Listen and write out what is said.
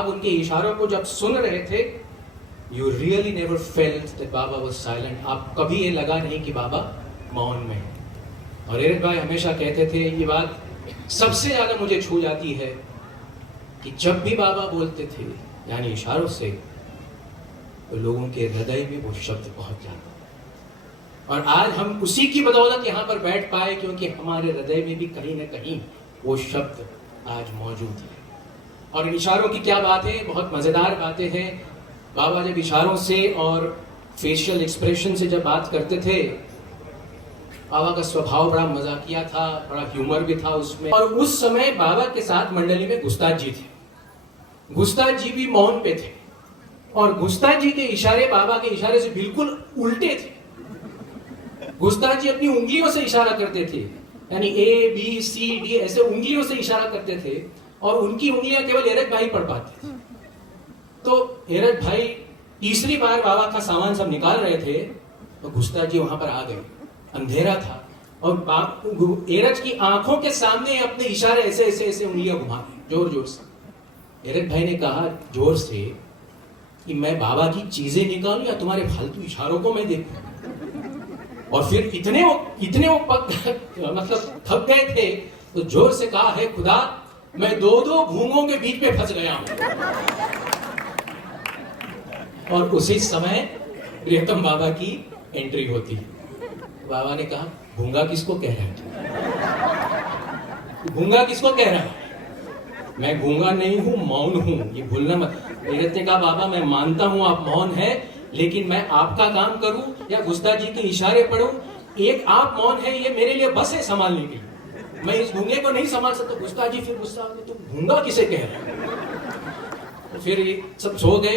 आप उनके इशारों को जब सुन रहे थे, you really never felt that Baba was silent. आप कभी ये लगा नहीं कि बाबा मौन में है। और एरक भाई हमेशा कहते थे, ये बात सबसे ज्यादा मुझे छू जाती है कि जब भी बाबा बोलते थे यानी इशारों से, तो लोगों के हृदय में वो शब्द पहुंच जाता। और आज हम उसी की बदौलत यहाँ पर बैठ पाए, क्योंकि हमारे हृदय में भी कहीं ना कहीं वो शब्द आज मौजूद है। और इशारों की क्या बात है, बहुत मजेदार बातें हैं। बाबा जब इशारों से और फेशियल एक्सप्रेशन से जब बात करते थे, बाबा का स्वभाव बड़ा मजाकिया था, बड़ा ह्यूमर भी था उसमें। और उस समय बाबा के साथ मंडली में गुस्ताद जी थे। गुस्ताद जी भी मौन पे थे और गुस्ताद जी के इशारे बाबा के इशारे से बिल्कुल उल्टे थे। गुस्ताद जी अपनी उंगलियों से इशारा करते थे, यानी ए बी सी डी ऐसे उंगलियों से इशारा करते थे, और उनकी उंगलियां केवल एरक भाई पढ़ पाते थे। तो एरक भाई तीसरी बार बाबा का सामान सब निकाल रहे थे, तो गुस्ताद जी वहां पर आ गए। अंधेरा था और एरक की आंखों के सामने अपने इशारे ऐसे ऐसे ऐसे उंगलियां घुमा रहे जोर जोर से। एरक भाई ने कहा जोर से कि मैं बाबा की चीजें निकालूं या तुम्हारे फालतू इशारों को मैं देखूं। और फिर इतने वो मतलब थक गए थे, तो जोर से कहा, है खुदा, मैं दो घूंघों के बीच में फंस गया हूं। और उसी समय प्रियतम बाबा की एंट्री होती है। बाबा ने कहा, गूंगा किसको कह रहा है? गूंगा किसको कह रहा है? मैं गूंगा नहीं हूं, मौन हूं, ये भूलना मत। प्रियत ने कहा, बाबा मैं मानता हूं आप मौन है, लेकिन मैं आपका काम करूं या गुस्ताद जी के इशारे पढ़ूं? एक आप मौन है, ये मेरे लिए बस है संभालने के लिए। मैं इस गूंगे को नहीं संभाल सकता। गुस्ताद जी फिर गुस्सा हो गए, तुम गूंगा किसे कह रहे हो? तो फिर सब सो गए।